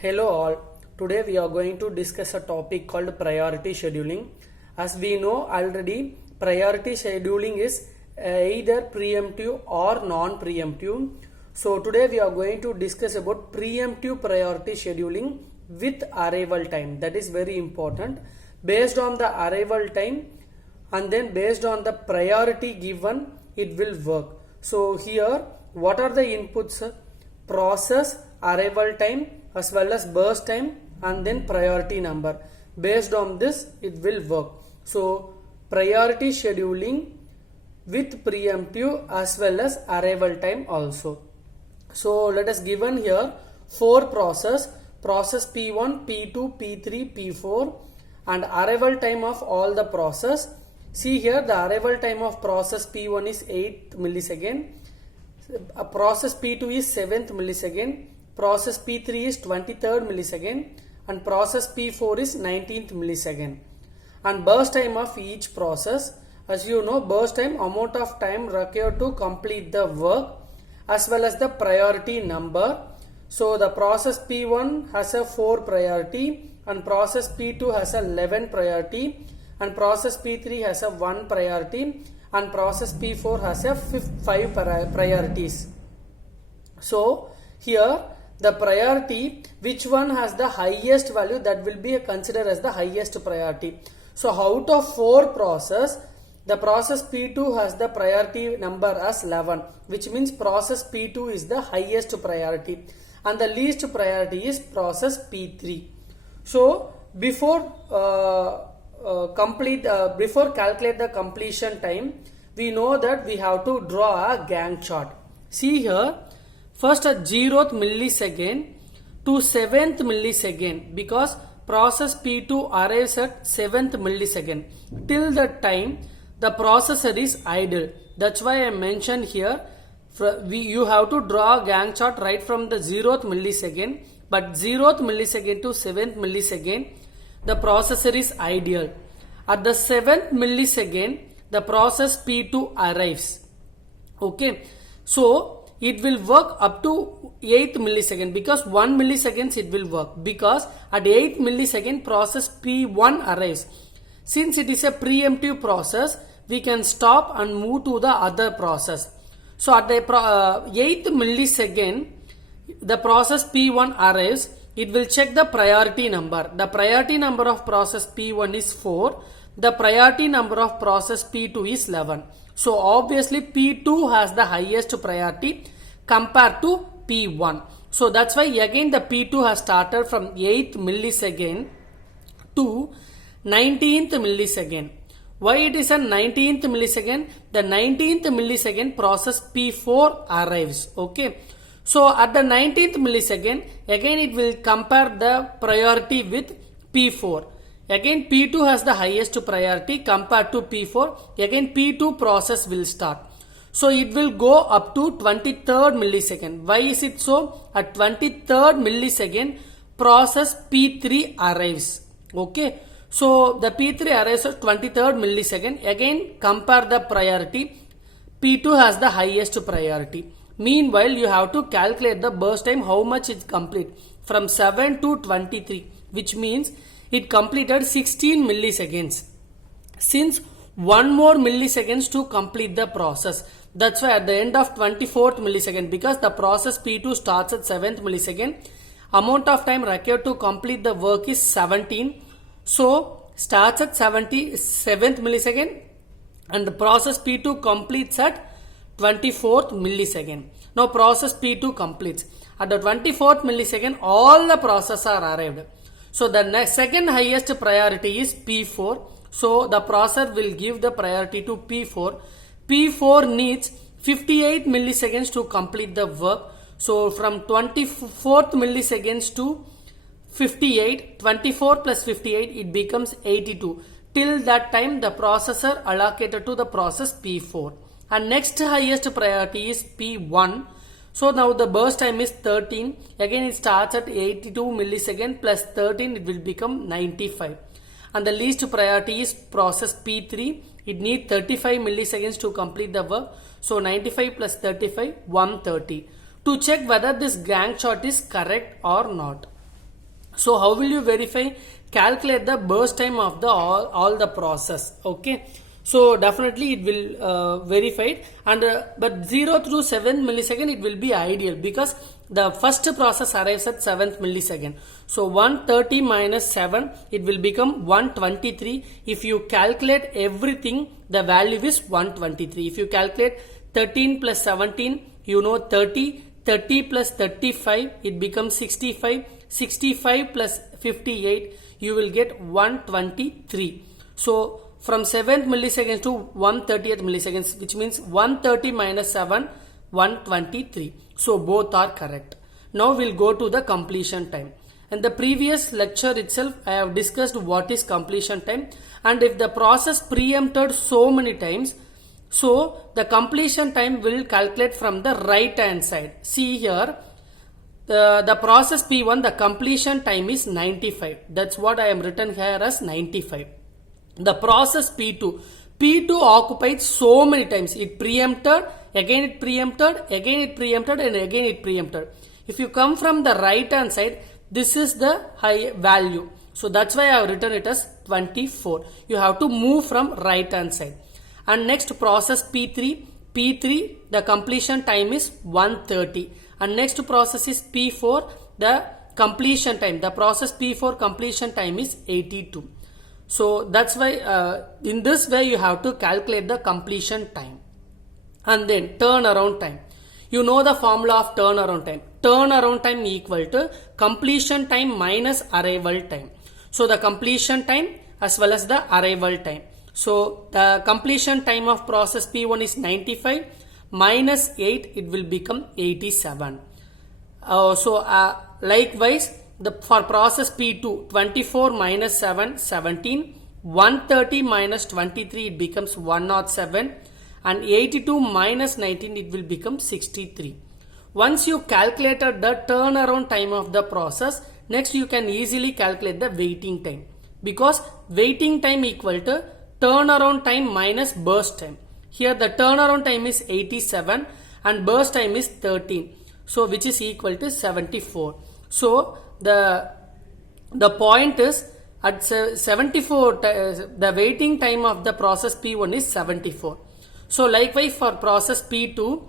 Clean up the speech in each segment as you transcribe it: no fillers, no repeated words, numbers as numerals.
Hello all. Today we are going to discuss a topic called priority scheduling. As we know already, priority scheduling is either preemptive or non-preemptive. So today we are going to discuss about preemptive priority scheduling with arrival time. That is very important. Based on the arrival time and then based on the priority given, it will work. So here, what are the inputs? Process, arrival time as well as burst time and then priority number. Based on this, it will work. So priority scheduling with preemptive as well as arrival time also. So let us given here 4 process P1, P2, P3, P4 and arrival time of all the process. See here, the arrival time of process P1 is 8th millisecond, process P2 is 7th millisecond, process P3 is 23rd millisecond and process P4 is 19th millisecond. And burst time of each process, as you know, burst time amount of time required to complete the work as well as the priority number. So the process P1 has a 4 priority and process P2 has a 11 priority and process P3 has a 1 priority and process P4 has a 5 priorities. So here the priority, which one has the highest value, that will be considered as the highest priority. So out of 4 process, the process P2 has the priority number as 11, which means process P2 is the highest priority and the least priority is process P3. So before calculate the completion time, we know that we have to draw a Gantt chart. See here, first at 0th millisecond to 7th millisecond, because process P2 arrives at 7th millisecond. Till that time, the processor is idle. That's why I mentioned here, you have to draw a Gantt chart right from the 0th millisecond, but 0th millisecond to 7th millisecond, the processor is idle. At the 7th millisecond, the process P2 arrives. Okay, so it will work up to 8th millisecond, because 1 milliseconds it will work, because at 8th millisecond process P1 arrives. Since it is a preemptive process, we can stop and move to the other process. So at the 8th millisecond, the process P1 arrives. It will check the priority number. The priority number of process P1 is 4. The priority number of process P2 is 11. So obviously P2 has the highest priority compared to P1. So that's why again the P2 has started from 8th millisecond to 19th millisecond. Why it is a 19th millisecond? The 19th millisecond process P4 arrives. Okay. So at the 19th millisecond, again it will compare the priority with P4. Again P2 has the highest priority compared to P4. Again P2 process will start. So it will go up to 23rd millisecond. Why is it so? At 23rd millisecond, process P3 arrives. Okay. So the P3 arrives at 23rd millisecond. Again compare the priority. P2 has the highest priority. Meanwhile, you have to calculate the burst time, how much it complete, from 7 to 23, which means it completed 16 milliseconds. Since 1 more milliseconds to complete the process. That's why at the end of 24th millisecond, because the process P2 starts at 7th millisecond, amount of time required to complete the work is 17. So starts at 77th millisecond and the process P2 completes at 24th millisecond. Now process P2 completes. At the 24th millisecond, all the processes are arrived. So the second highest priority is P4. So the processor will give the priority to P4. P4 needs 58 milliseconds to complete the work. So from 24th milliseconds to 58, 24 plus 58, it becomes 82. Till that time, the processor allocated to the process P4. And next highest priority is P1. So now the burst time is 13. Again it starts at 82 millisecond plus 13, it will become 95. And the least priority is process P3. It needs 35 milliseconds to complete the work. So 95 plus 35, 130. To check whether this Gantt chart is correct or not. So how will you verify? Calculate the burst time of the all the process. Okay. So definitely it will verify it, and but 0 through 7th millisecond it will be ideal because the first process arrives at 7th millisecond. So 130 minus 7 it will become 123. If you calculate everything, the value is 123. If you calculate 13 plus 17, you know 30. 30 plus 35 it becomes 65. 65 plus 58 you will get 123. So from 7th milliseconds to 130th milliseconds, which means 130 minus 7, 123. So both are correct. Now we'll go to the completion time. In the previous lecture itself, I have discussed what is completion time, and if the process preempted so many times, so the completion time will calculate from the right hand side. See here, the process P1, the completion time is 95. That's what I am written here as 95. The process P2 occupied so many times. It preempted, again it preempted, again it preempted, and again it preempted. If you come from the right hand side, this is the high value. So that's why I have written it as 24. You have to move from right hand side. And next process P3, the completion time is 130. And next process is P4, the completion time, the process P4 completion time is 82. So that's why in this way you have to calculate the completion time. And then turnaround time. You know the formula of turnaround time. Turnaround time equal to completion time minus arrival time. So the completion time as well as the arrival time. So the completion time of process P1 is 95 minus 8, it will become 87. Likewise, for process P2, 24 minus 7, 17, 130 minus 23, it becomes 107, and 82 minus 19, it will become 63. Once you calculated the turnaround time of the process, next you can easily calculate the waiting time, because waiting time equal to turnaround time minus burst time. Here the turnaround time is 87 and burst time is 13. So which is equal to 74. So the point is at 74, the waiting time of the process P1 is 74. So likewise for process P2,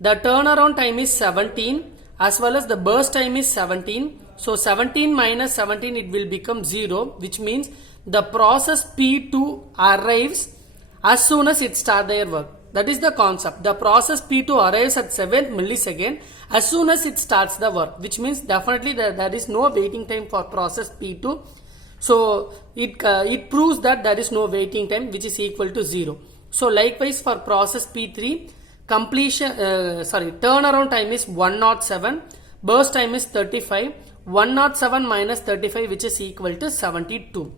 the turnaround time is 17 as well as the burst time is 17. So 17 minus 17, it will become 0, which means the process P2 arrives as soon as it starts their work. That is the concept. The process P2 arrives at 7th millisecond as soon as it starts the work, which means definitely there is no waiting time for process P2. So it proves that there is no waiting time, which is equal to 0. So likewise for process P3, turnaround time is 107, burst time is 35, 107 minus 35, which is equal to 72.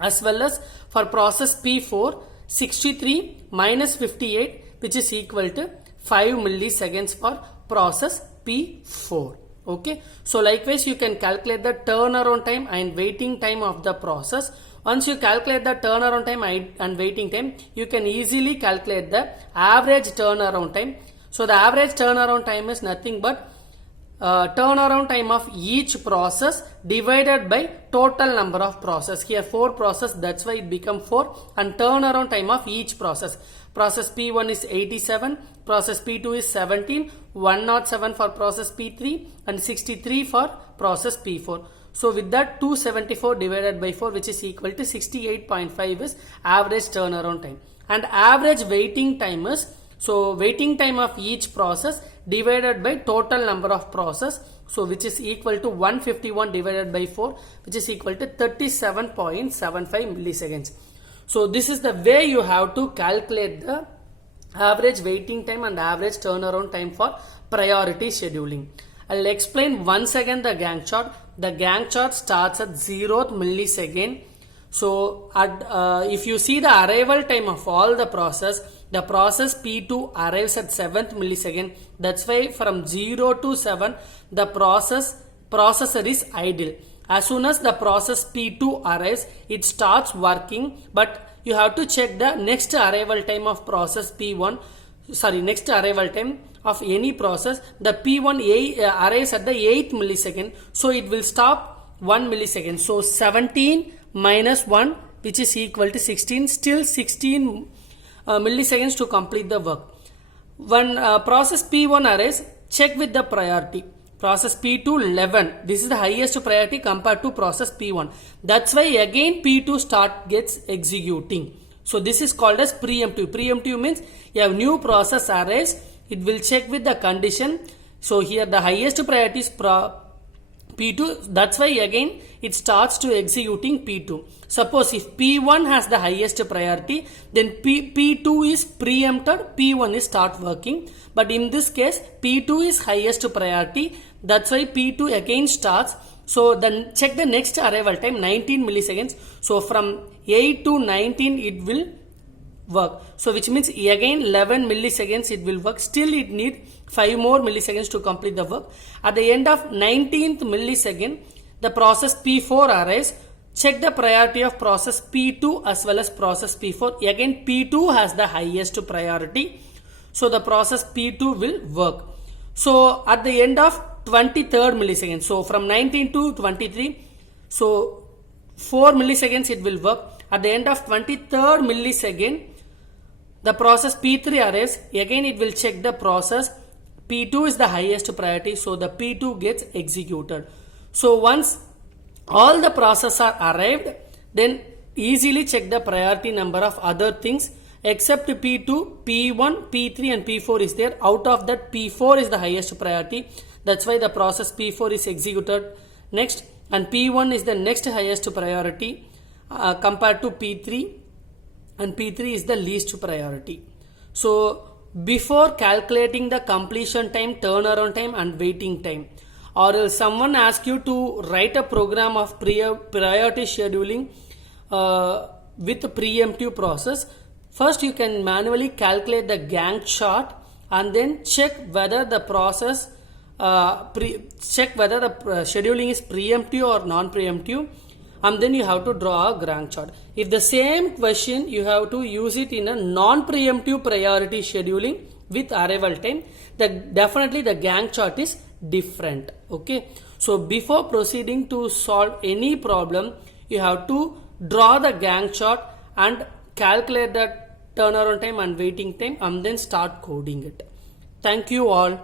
As well as for process P4, 63 minus 58, which is equal to 5 milliseconds for process P4. Okay. So likewise you can calculate the turnaround time and waiting time of the process. Once you calculate the turnaround time and waiting time, you can easily calculate the average turnaround time. So the average turnaround time is nothing but turnaround time of each process divided by total number of process. Here 4 process, that's why it become 4, and turnaround time of each process. Process P1 is 87, process P2 is 17, 107 for process P3 and 63 for process P4. So with that 274 divided by 4, which is equal to 68.5 is average turnaround time. And average waiting time is, so waiting time of each process divided by total number of process, so which is equal to 151 divided by 4, which is equal to 37.75 milliseconds. So this is the way you have to calculate the average waiting time and average turnaround time for priority scheduling. I'll explain once again the Gantt chart. The Gantt chart starts at 0th millisecond. So if you see the arrival time of all the process P2 arrives at 7th millisecond. That's why from 0 to 7 the processor is idle. As soon as the process P2 arrives, it starts working, but you have to check the next arrival time of process P1. Next arrival time of any process. The P1 arrives at the 8th millisecond, so it will stop 1 millisecond. So 17 minus 1, which is equal to 16, still 16 milliseconds to complete the work. When process P1 arrives, check with the priority. Process P2 11. This is the highest priority compared to process P1. That's why again P2 gets executing. So this is called as preemptive. Preemptive means you have new process arrives. It will check with the condition. So here the highest priority is P2. That's why again it starts to executing P2. Suppose if P1 has the highest priority, then P2 is preempted, P1 is start working. But in this case, P2 is highest priority. That's why P2 again starts. So then check the next arrival time, 19 milliseconds. So from 8 to 19 it will work. So which means again 11 milliseconds it will work. Still it need 5 more milliseconds to complete the work. At the end of 19th millisecond, the process P4 arrives. Check the priority of process P2 as well as process P4. Again P2 has the highest priority. So the process P2 will work. So at the end of 23rd millisecond, so from 19 to 23, so 4 milliseconds it will work. At the end of 23rd millisecond, the process P3 arrives. Again it will check the process. P2 is the highest priority, so the P2 gets executed. So once all the processes are arrived, then easily check the priority number of other things except P2, P1, P3 and P4 is there. Out of that, P4 is the highest priority. That's why the process P4 is executed next, and P1 is the next highest priority compared to P3, and P3 is the least priority. So before calculating the completion time, turnaround time and waiting time, or someone asks you to write a program of priority scheduling with preemptive process, first you can manually calculate the Gantt chart and then check whether the process whether the scheduling is preemptive or non-preemptive, and then you have to draw a Gantt chart. If the same question you have to use it in a non-preemptive priority scheduling with arrival time, definitely the Gantt chart is different. Okay, so before proceeding to solve any problem, you have to draw the Gantt chart and calculate the turnaround time and waiting time and then start coding it. Thank you all.